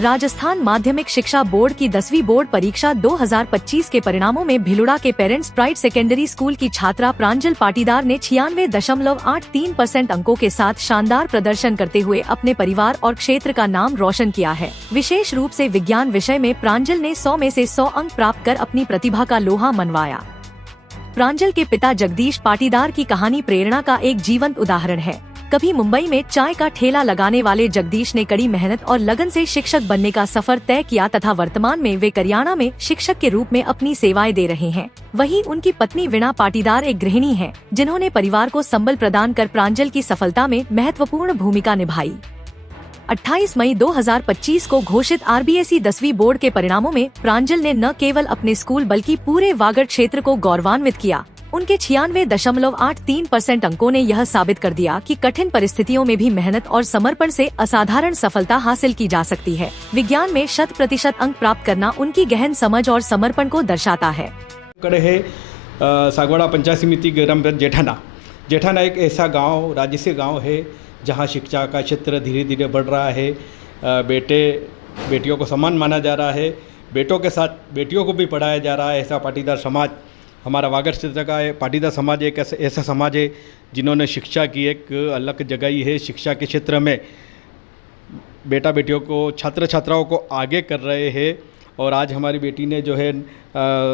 राजस्थान माध्यमिक शिक्षा बोर्ड की 10वीं बोर्ड परीक्षा 2025 के परिणामों में भिलुड़ा के पेरेंट्स प्राइड सेकेंडरी स्कूल की छात्रा प्रांजल पाटीदार ने 96.83% अंकों के साथ शानदार प्रदर्शन करते हुए अपने परिवार और क्षेत्र का नाम रोशन किया है। विशेष रूप से विज्ञान विषय में प्रांजल ने 100 में से 100 अंक प्राप्त कर अपनी प्रतिभा का लोहा मनवाया। प्रांजल के पिता जगदीश पाटीदार की कहानी प्रेरणा का एक जीवंत उदाहरण है। कभी मुंबई में चाय का ठेला लगाने वाले जगदीश ने कड़ी मेहनत और लगन से शिक्षक बनने का सफर तय किया तथा वर्तमान में वे करियाना में शिक्षक के रूप में अपनी सेवाएं दे रहे हैं। वहीं उनकी पत्नी वीणा पाटीदार एक गृहिणी हैं, जिन्होंने परिवार को संबल प्रदान कर प्रांजल की सफलता में महत्वपूर्ण भूमिका निभाई। 28 मई 2025 को घोषित आरबीएसई 10वीं बोर्ड के परिणामों में प्रांजल ने न केवल अपने स्कूल बल्कि पूरे वागड़ क्षेत्र को गौरवान्वित किया। उनके 96.83% अंकों ने यह साबित कर दिया कि कठिन परिस्थितियों में भी मेहनत और समर्पण से असाधारण सफलता हासिल की जा सकती है। विज्ञान में 100% अंक प्राप्त करना उनकी गहन समझ और समर्पण को दर्शाता है। सागवाड़ा पंचायत समिति ग्राम जेठाना एक ऐसा गांव, राजसी गांव है जहां शिक्षा का क्षेत्र धीरे धीरे बढ़ रहा है। बेटियों को समान माना जा रहा है, बेटों के साथ बेटियों को भी पढ़ाया जा रहा है। ऐसा पाटीदार समाज हमारा वागड़ क्षेत्र का है। पाटीदार समाज एक ऐसा समाज है जिन्होंने शिक्षा की एक अलग जगह है। शिक्षा के क्षेत्र में बेटा बेटियों को, छात्र छात्राओं को आगे कर रहे हैं और आज हमारी बेटी ने जो है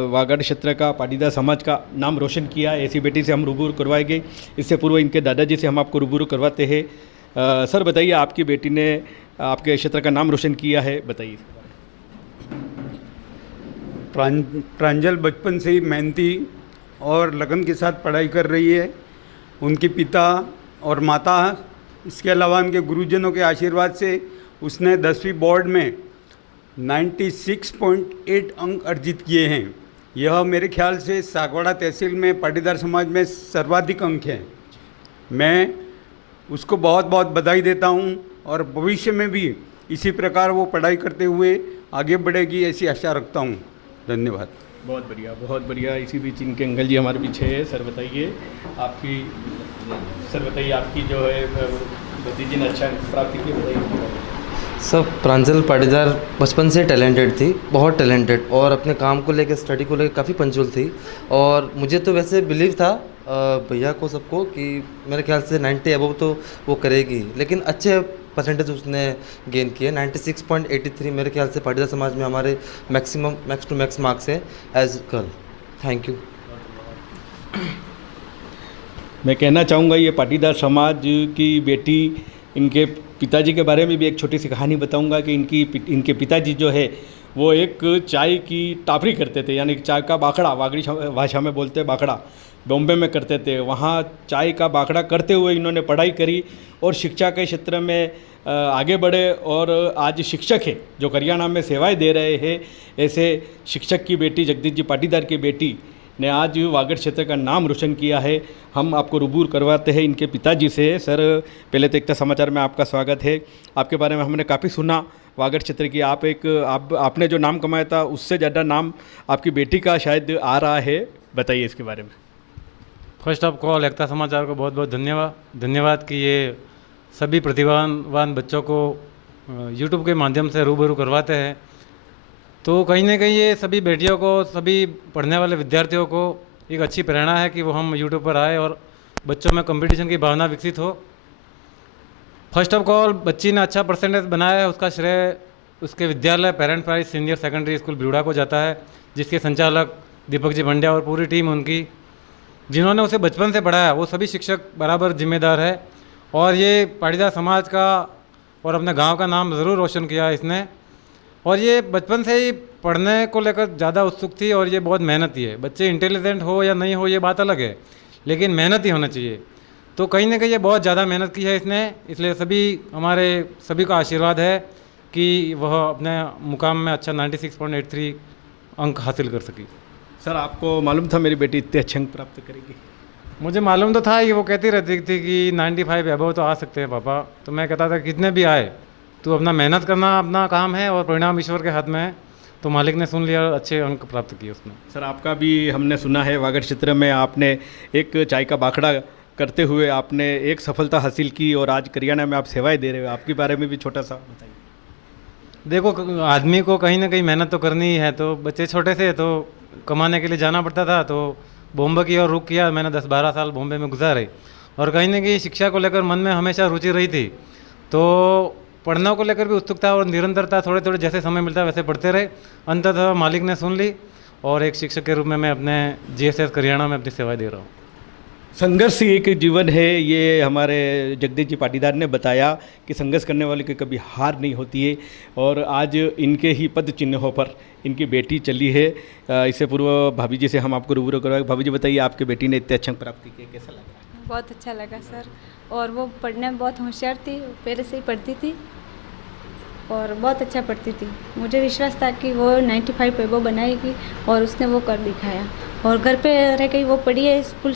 वागड़ क्षेत्र का, पाटीदार समाज का नाम रोशन किया। ऐसी बेटी से हम रूबरू करवाएंगे। इससे पूर्व इनके दादाजी से हम आपको रूबरू करवाते हैं। सर बताइए, आपकी बेटी ने आपके क्षेत्र का नाम रोशन किया है, बताइए। प्रांजल बचपन से ही मेहनती और लगन के साथ पढ़ाई कर रही है। उनके पिता और माता, इसके अलावा उनके गुरुजनों के आशीर्वाद से उसने 10वीं बोर्ड में 96.8 अंक अर्जित किए हैं। यह मेरे ख्याल से सागवाड़ा तहसील में पाटीदार समाज में सर्वाधिक अंक हैं। मैं उसको बहुत बहुत बधाई देता हूं और भविष्य में भी इसी प्रकार वो पढ़ाई करते हुए आगे बढ़ेगी, ऐसी आशा रखता हूं। धन्यवाद। बहुत बढ़िया, बहुत बढ़िया। इसी बीच इनके अंकल जी हमारे पीछे है। सर बताइए आपकी जो है भतीजी ने अच्छा प्राप्त की, बताइए। सर, प्रांजल पाटीदार बचपन से टैलेंटेड थी, बहुत टैलेंटेड, और अपने काम को लेकर, स्टडी को लेकर काफ़ी पंचुअल थी। और मुझे तो वैसे बिलीव था भैया को, सबको, कि मेरे ख्याल से 90 अबव तो वो करेगी, लेकिन अच्छे परसेंटेज उसने गेन किए। 96.83 मेरे ख्याल से पाटीदार समाज में हमारे मैक्स टू मैक्स मार्क्स है एज गर्ल। Thank you. मैं कहना चाहूँगा, ये पाटीदार समाज की बेटी, इनके पिताजी के बारे में भी एक छोटी सी कहानी बताऊँगा कि इनके पिताजी जो है वो एक चाय की टापरी करते थे, यानी चाय का बाखड़ा, वागड़ी भाषा में बोलते हैं बाखड़ा, बॉम्बे में करते थे। वहाँ चाय का बाखड़ा करते हुए इन्होंने पढ़ाई करी और शिक्षा के क्षेत्र में आगे बढ़े और आज शिक्षक है जो करियाना में सेवाएं दे रहे हैं। ऐसे शिक्षक की बेटी, जगदीश जी पाटीदार की बेटी ने आज वागड़ क्षेत्र का नाम रोशन किया है। हम आपको रूबरू करवाते हैं इनके पिताजी से। सर, पहले तो एकता समाचार में आपका स्वागत है। आपके बारे में हमने काफ़ी सुना वागड़ क्षेत्र की। आपने जो नाम कमाया था उससे ज़्यादा नाम आपकी बेटी का शायद आ रहा है, बताइए इसके बारे में। फर्स्ट ऑफ ऑल एकता समाचार को बहुत बहुत धन्यवाद कि ये सभी प्रतिभावान बच्चों को यूट्यूब के माध्यम से रूबरू करवाते हैं। तो कहीं ना कहीं ये सभी बेटियों को, सभी पढ़ने वाले विद्यार्थियों को एक अच्छी प्रेरणा है कि वो हम यूट्यूब पर आए और बच्चों में कंपटीशन की भावना विकसित हो। फर्स्ट ऑफ ऑल बच्ची ने अच्छा परसेंटेज बनाया है, उसका श्रेय उसके विद्यालय parent prize senior secondary school Bhiluda को जाता है, जिसके संचालक दीपक जी भंडिया और पूरी टीम उनकी, जिन्होंने उसे बचपन से पढ़ाया, वो सभी शिक्षक बराबर जिम्मेदार है। और ये पाटीदार समाज का और अपने गांव का नाम ज़रूर रोशन किया इसने। और ये बचपन से ही पढ़ने को लेकर ज़्यादा उत्सुक थी और ये बहुत मेहनती है। बच्चे इंटेलिजेंट हो या नहीं हो ये बात अलग है, लेकिन मेहनती होना चाहिए। तो कहीं ना कहीं ये बहुत ज़्यादा मेहनत की है इसने, इसलिए हमारे सभी का आशीर्वाद है कि वह अपने मुकाम में अच्छा 96.83 अंक हासिल कर सकी। सर, आपको मालूम था मेरी बेटी इतने अच्छे अंक प्राप्त करेगी? मुझे मालूम तो था, ये वो कहती रहती थी कि 95 अबव तो आ सकते हैं पापा। तो मैं कहता था कितने भी आए, तो अपना मेहनत करना अपना काम है और परिणाम ईश्वर के हाथ में है। तो मालिक ने सुन लिया, अच्छे अंक प्राप्त किए उसने। सर, आपका भी हमने सुना है वागड़ क्षेत्र में आपने एक चाय का बाखड़ा करते हुए आपने एक सफलता हासिल की और आज करियाना में आप सेवाएं दे रहे हो। आपके बारे में भी छोटा सा बताइए। देखो आदमी को कहीं ना कहीं मेहनत तो करनी ही है। तो बच्चे छोटे से तो कमाने के लिए जाना पड़ता था, तो बॉम्बे की ओर रुख किया। मैंने 10-12 साल बॉम्बे में गुजारे और कहीं ना कहीं शिक्षा को लेकर मन में हमेशा रुचि रही थी। तो पढ़ने को लेकर भी उत्सुकता और निरंतरता, थोड़े थोड़े जैसे समय मिलता है वैसे पढ़ते रहे। अंततः मालिक ने सुन ली और एक शिक्षक के रूप में मैं अपने GSS करियाना में अपनी सेवाएं दे रहा हूँ। संघर्ष ही एक जीवन है, ये हमारे जगदीश जी पाटीदार ने बताया कि संघर्ष करने वाले की कभी हार नहीं होती है। और आज इनके ही पद चिन्हों पर इनकी बेटी चली है। इससे पूर्व भाभी जी से हम आपको रूबरू करवाएं। भाभी जी बताइए, आपकी बेटी ने इतने अच्छे अंक प्राप्त किए, कैसा लग रहा है? बहुत अच्छा लगा सर। और वो पढ़ने में बहुत होशियार थी, पहले से ही पढ़ती थी और बहुत अच्छा पढ़ती थी। मुझे विश्वास था कि वो 95 पे वो बनाएगी और उसने वो कर दिखाया। और घर पे रह के वो पढ़ी है। स्कूल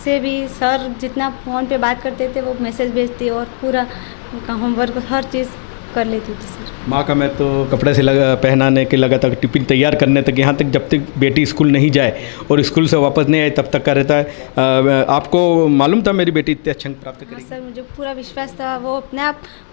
से भी सर जितना फ़ोन पे बात करते थे वो मैसेज भेजती और पूरा होमवर्क हर चीज़ कर लेती थी सर। माँ का मैं तो कपड़े से पहनाने के लगातार टिफिन तैयार करने तक, यहाँ तक जब तक बेटी स्कूल नहीं जाए और स्कूल से वापस नहीं आए तब तक का रहता है। आपको मालूम था मेरी बेटी इतने अच्छे अंक प्राप्त करेगी? सर मुझे पूरा विश्वास था। वो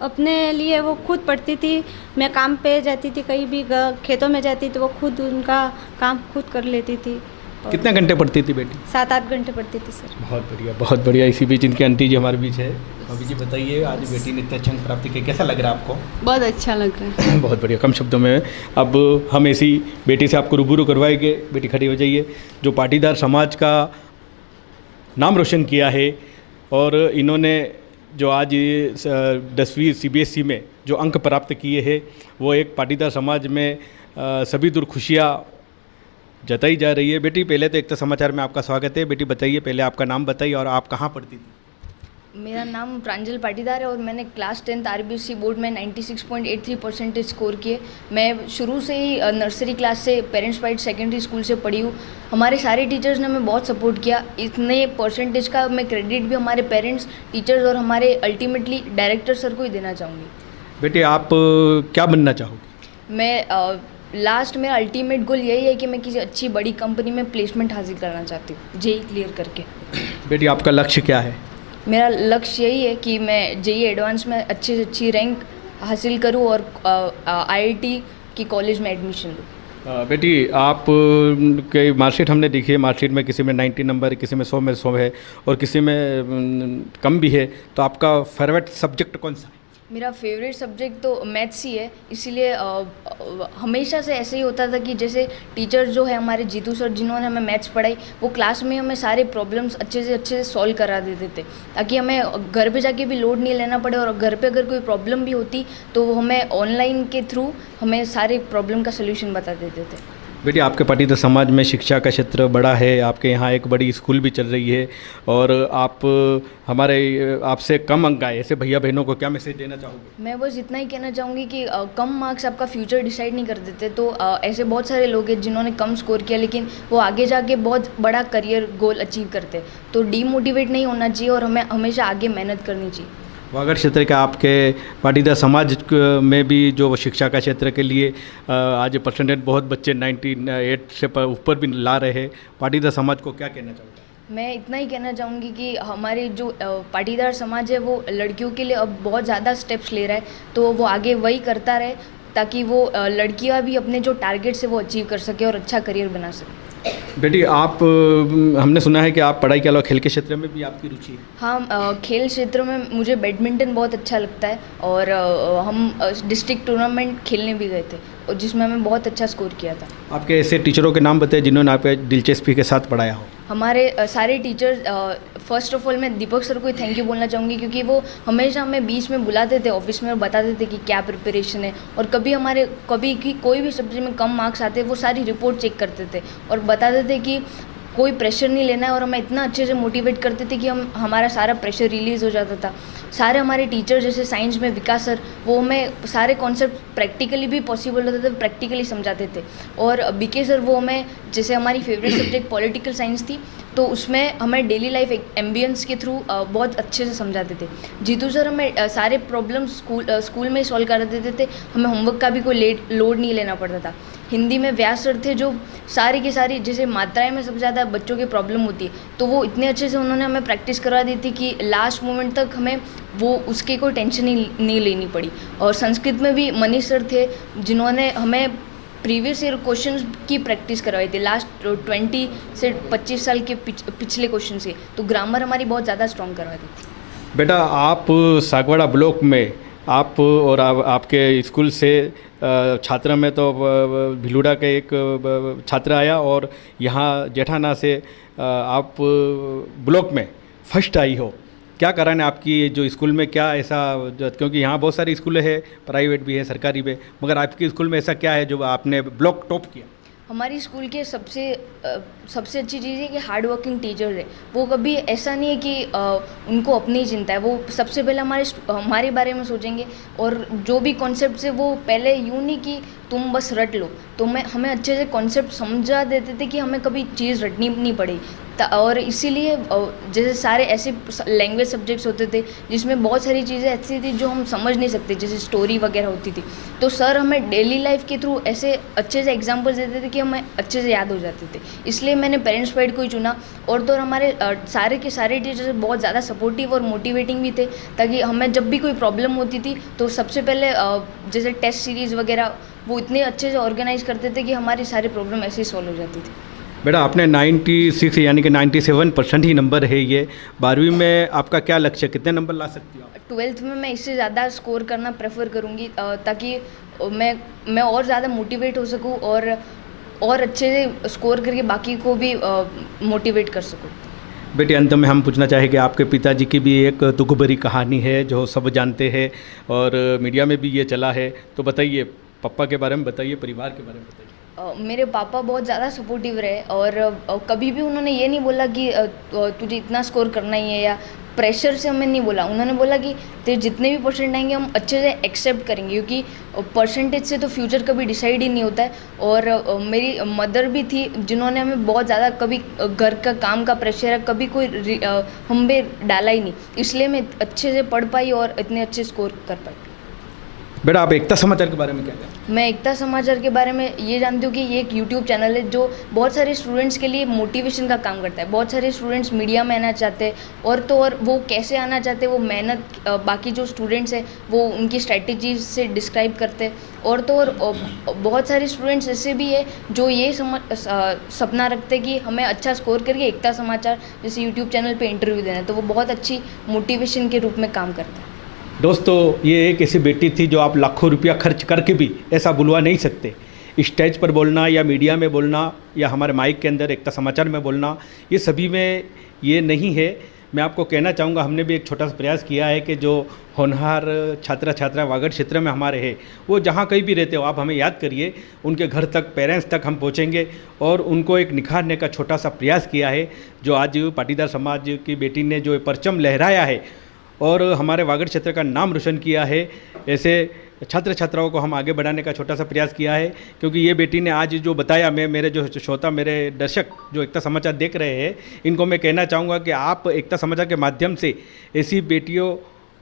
अपने लिए वो खुद पढ़ती थी। मैं काम पे जाती थी, कहीं भी खेतों में जाती तो वो खुद उनका काम खुद कर लेती थी। कितने घंटे पढ़ती थी बेटी? 7-8 घंटे पढ़ती थी सर। बहुत बढ़िया, बहुत बढ़िया। इसी बीच इनके आंटी जी हमारे बीच है। भाभी जी बताइए, आज बेटी ने इतने अच्छे अंक प्राप्त किए, कैसा लग रहा है आपको? बहुत अच्छा लग रहा है। बहुत बढ़िया। कम शब्दों में अब हम ऐसी बेटी से आपको रूबरू करवाएंगे। बेटी खड़ी हो जाइए। जो पाटीदार समाज का नाम रोशन किया है और इन्होंने जो आज 10वीं CBSE में जो अंक प्राप्त किए हैं, वो एक पाटीदार समाज में सभी दूर खुशियाँ जताई जा रही है। बेटी पहले तो एक तो समाचार में आपका स्वागत है। बेटी बताइए, पहले आपका नाम बताइए और आप कहाँ पढ़ती थी? मेरा नाम प्रांजल पाटीदार है और मैंने क्लास 10th RBSE बोर्ड में 96.83% स्कोर किए। मैं शुरू से ही नर्सरी क्लास से पेरेंट्स प्राइड सेकेंडरी स्कूल से पढ़ी हूँ। हमारे सारे टीचर्स ने हमें बहुत सपोर्ट किया। इतने परसेंटेज का मैं क्रेडिट भी हमारे पेरेंट्स, टीचर्स और हमारे अल्टीमेटली डायरेक्टर सर को ही देना चाहूँगी। बेटी आप क्या बनना चाहोगी? मैं लास्ट में अल्टीमेट गोल यही है कि मैं किसी अच्छी बड़ी कंपनी में प्लेसमेंट हासिल करना चाहती हूँ, JEE क्लियर करके। बेटी आपका लक्ष्य क्या है? मेरा लक्ष्य यही है कि मैं JEE एडवांस में अच्छी से अच्छी रैंक हासिल करूँ और IIT की कॉलेज में एडमिशन लूँ। बेटी आप के मार्कशीट हमने देखी है। मार्कशीट में किसी में 90 नंबर, किसी में 100 में 100 है और किसी में कम भी है। तो आपका फेवरेट सब्जेक्ट कौन सा है? मेरा फेवरेट सब्जेक्ट तो मैथ्स ही है। इसीलिए हमेशा से ऐसे ही होता था कि जैसे टीचर जो है हमारे जीतू सर, जिन्होंने हमें मैथ्स पढ़ाई, वो क्लास में हमें सारे प्रॉब्लम्स अच्छे से सॉल्व करा देते थे, ताकि हमें घर पे जाके भी लोड नहीं लेना पड़े। और घर पे अगर कोई प्रॉब्लम भी होती तो वो हमें ऑनलाइन के थ्रू हमें सारे प्रॉब्लम का सलूशन बता देते थे। बेटी आपके पाटीदार समाज में शिक्षा का क्षेत्र बड़ा है। आपके यहाँ एक बड़ी स्कूल भी चल रही है और आप हमारे आपसे कम अंक आए ऐसे भैया बहनों को क्या मैसेज देना चाहोगे? मैं बस इतना ही कहना चाहूँगी कि कम मार्क्स आपका फ्यूचर डिसाइड नहीं कर देते। तो ऐसे बहुत सारे लोग हैं जिन्होंने कम स्कोर किया लेकिन वो आगे जाके बहुत बड़ा करियर गोल अचीव करते। तो डीमोटिवेट नहीं होना चाहिए और हमें हमेशा आगे मेहनत करनी चाहिए। वागड़ क्षेत्र के आपके पाटीदार समाज में भी जो शिक्षा का क्षेत्र के लिए आज परसेंटेज बहुत बच्चे 98 से ऊपर भी ला रहे हैं, पाटीदार समाज को क्या कहना चाहोगे? मैं इतना ही कहना चाहूँगी कि हमारे जो पाटीदार समाज है वो लड़कियों के लिए अब बहुत ज़्यादा स्टेप्स ले रहा है। तो वो आगे वही करता रहे ताकि वो लड़कियाँ भी अपने जो टारगेट्स है वो अचीव कर सके और अच्छा करियर बना सके। बेटी आप हमने सुना है कि आप पढ़ाई के अलावा खेल के क्षेत्र में भी आपकी रुचि है? हाँ, खेल क्षेत्र में मुझे बैडमिंटन बहुत अच्छा लगता है और हम डिस्ट्रिक्ट टूर्नामेंट खेलने भी गए थे और जिसमें हमें बहुत अच्छा स्कोर किया था। आपके ऐसे टीचरों के नाम बताए जिन्होंने आपके दिलचस्पी के साथ पढ़ाया हो? हमारे सारे टीचर्स, फर्स्ट ऑफ ऑल मैं दीपक सर को थैंक यू बोलना चाहूँगी क्योंकि वो हमेशा हमें बीच में बुलाते थे ऑफिस में और बताते थे कि क्या प्रिपरेशन है। और कभी कोई भी सब्जेक्ट में कम मार्क्स आते वो सारी रिपोर्ट चेक करते थे और बताते थे कि कोई प्रेशर नहीं लेना है। और हमें इतना अच्छे से मोटिवेट करते थे कि हमारा सारा प्रेशर रिलीज़ हो जाता था। सारे हमारे टीचर जैसे साइंस में विकास सर, वो हमें सारे कॉन्सेप्ट प्रैक्टिकली भी पॉसिबल होते थे, प्रैक्टिकली समझाते थे। और बीके सर, वो हमें जैसे हमारी फेवरेट सब्जेक्ट पॉलिटिकल साइंस थी, तो उसमें हमें डेली लाइफ एम्बियंस के थ्रू बहुत अच्छे से समझाते थे। जीतू सर हमें सारे प्रॉब्लम्स स्कूल में सॉल्व कर देते थे, हमें होमवर्क का भी कोई लोड नहीं लेना पड़ता था। हिंदी में व्यास सर थे जो सारी की सारी, जैसे मात्राएं में सबसे ज़्यादा बच्चों की प्रॉब्लम होती है, तो वो इतने अच्छे से उन्होंने हमें प्रैक्टिस करवा दी थी कि लास्ट मोमेंट तक हमें वो उसकी कोई टेंशन ही नहीं लेनी पड़ी। और संस्कृत में भी मनीष सर थे जिन्होंने हमें प्रीवियस ईयर क्वेश्चंस की प्रैक्टिस करवाई थी, लास्ट 20 से 25 साल के पिछले क्वेश्चन से, तो ग्रामर हमारी बहुत ज़्यादा स्ट्रॉन्ग करवाती थी। बेटा आप सागवाड़ा ब्लॉक में आप और आपके स्कूल से छात्र में तो भिलुड़ा के एक छात्र आया और यहाँ जेठाना से आप ब्लॉक में फर्स्ट आई हो। क्या कारण है आपकी जो स्कूल में, क्या ऐसा, क्योंकि यहाँ बहुत सारे स्कूल है, प्राइवेट भी है, सरकारी भी है, मगर आपके स्कूल में ऐसा क्या है जो आपने ब्लॉक टॉप किया? हमारी स्कूल के सबसे अच्छी चीज़ है कि हार्ड वर्किंग टीचर है। वो कभी ऐसा नहीं है कि उनको अपनी ही चिंता है, वो सबसे पहले हमारे बारे में सोचेंगे और जो भी कॉन्सेप्ट है वो पहले यूँ नहीं कि तुम बस रट लो, तो हमें अच्छे से कॉन्सेप्ट समझा देते थे कि हमें कभी चीज़ रटनी नहीं पड़ी। और इसीलिए जैसे सारे ऐसे लैंग्वेज सब्जेक्ट्स होते थे जिसमें बहुत सारी चीज़ें ऐसी थी जो हम समझ नहीं सकते, जैसे स्टोरी वगैरह होती थी, तो सर हमें डेली लाइफ के थ्रू ऐसे अच्छे से एग्जांपल्स देते थे कि हमें अच्छे से याद हो जाते थे। इसलिए मैंने पेरेंट्स प्राइड को ही चुना। और तो हमारे सारे के सारे टीचर्स बहुत ज़्यादा सपोर्टिव और मोटिवेटिंग भी थे, ताकि हमें जब भी कोई प्रॉब्लम होती थी तो सबसे पहले जैसे टेस्ट सीरीज़ वगैरह वो इतने अच्छे से ऑर्गेनाइज करते थे कि हमारी सारी प्रॉब्लम ऐसे ही सॉल्व हो जाती थी। बेटा आपने 96 यानी कि 97% ही नंबर है ये। 12वीं में आपका क्या लक्ष्य, कितने नंबर ला सकती हो आप? 12th में मैं इससे ज़्यादा स्कोर करना प्रेफर करूँगी, ताकि मैं और ज़्यादा मोटिवेट हो सकूँ और अच्छे से स्कोर करके बाकी को भी मोटिवेट कर सकूँ। बेटे अंत में हम पूछना चाहेंगे, आपके पिताजी की भी एक दुख भरी कहानी है जो सब जानते हैं और मीडिया में भी ये चला है, तो बताइए पापा के बारे में बताइए, परिवार के बारे में बताइए। मेरे पापा बहुत ज़्यादा सपोर्टिव रहे और कभी भी उन्होंने ये नहीं बोला कि तुझे इतना स्कोर करना ही है, या प्रेशर से हमें नहीं बोला। उन्होंने बोला कि तेरे जितने भी परसेंट आएंगे हम अच्छे से एक्सेप्ट करेंगे, क्योंकि परसेंटेज से तो फ्यूचर कभी डिसाइड ही नहीं होता है। और मेरी मदर भी थी जिन्होंने हमें बहुत ज़्यादा, कभी घर का काम का प्रेशर है, कभी कोई हम पे डाला ही नहीं, इसलिए मैं अच्छे से पढ़ पाई और इतने अच्छे स्कोर कर पाई। बेटा आप एकता समाचार के बारे में क्या कहते हैं? मैं एकता समाचार के बारे में ये जानती हूँ कि ये एक यूट्यूब चैनल है जो बहुत सारे स्टूडेंट्स के लिए मोटिवेशन का काम करता है। बहुत सारे स्टूडेंट्स मीडिया में आना चाहते हैं और वो कैसे आना चाहते हैं, वो मेहनत बाकी जो स्टूडेंट्स हैं वो उनकी स्ट्रैटेजीज से डिस्क्राइब करते हैं। और बहुत सारे स्टूडेंट्स ऐसे भी है जो ये सपना रखते हैं कि हमें अच्छा स्कोर करके एकता समाचार जैसे यूट्यूब चैनल पर इंटरव्यू देना है, तो वो बहुत अच्छी मोटिवेशन के रूप में काम करता है। दोस्तों ये एक ऐसी बेटी थी जो आप लाखों रुपया खर्च करके भी ऐसा बुलवा नहीं सकते। स्टेज पर बोलना या मीडिया में बोलना या हमारे माइक के अंदर एकता समाचार में बोलना, ये सभी में ये नहीं है। मैं आपको कहना चाहूँगा, हमने भी एक छोटा सा प्रयास किया है कि जो होनहार छात्र छात्रा वागड़ क्षेत्र में हमारे हैं, वो जहाँ कहीं भी रहते हो आप हमें याद करिए, उनके घर तक, पेरेंट्स तक हम पहुँचेंगे और उनको एक निखारने का छोटा सा प्रयास किया है। जो आज पाटीदार समाज की बेटी ने जो परचम लहराया है और हमारे वागड़ क्षेत्र का नाम रोशन किया है, ऐसे छात्र छात्राओं को हम आगे बढ़ाने का छोटा सा प्रयास किया है। क्योंकि ये बेटी ने आज जो बताया, मेरे जो श्रोता, मेरे दर्शक जो एकता समाचार देख रहे हैं, इनको मैं कहना चाहूँगा कि आप एकता समाचार के माध्यम से ऐसी बेटियों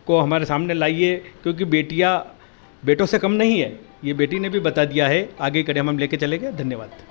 को हमारे सामने लाइए, क्योंकि बेटियाँ बेटों से कम नहीं है, ये बेटी ने भी बता दिया है। आगे कदम हम लेके चलेंगे। धन्यवाद।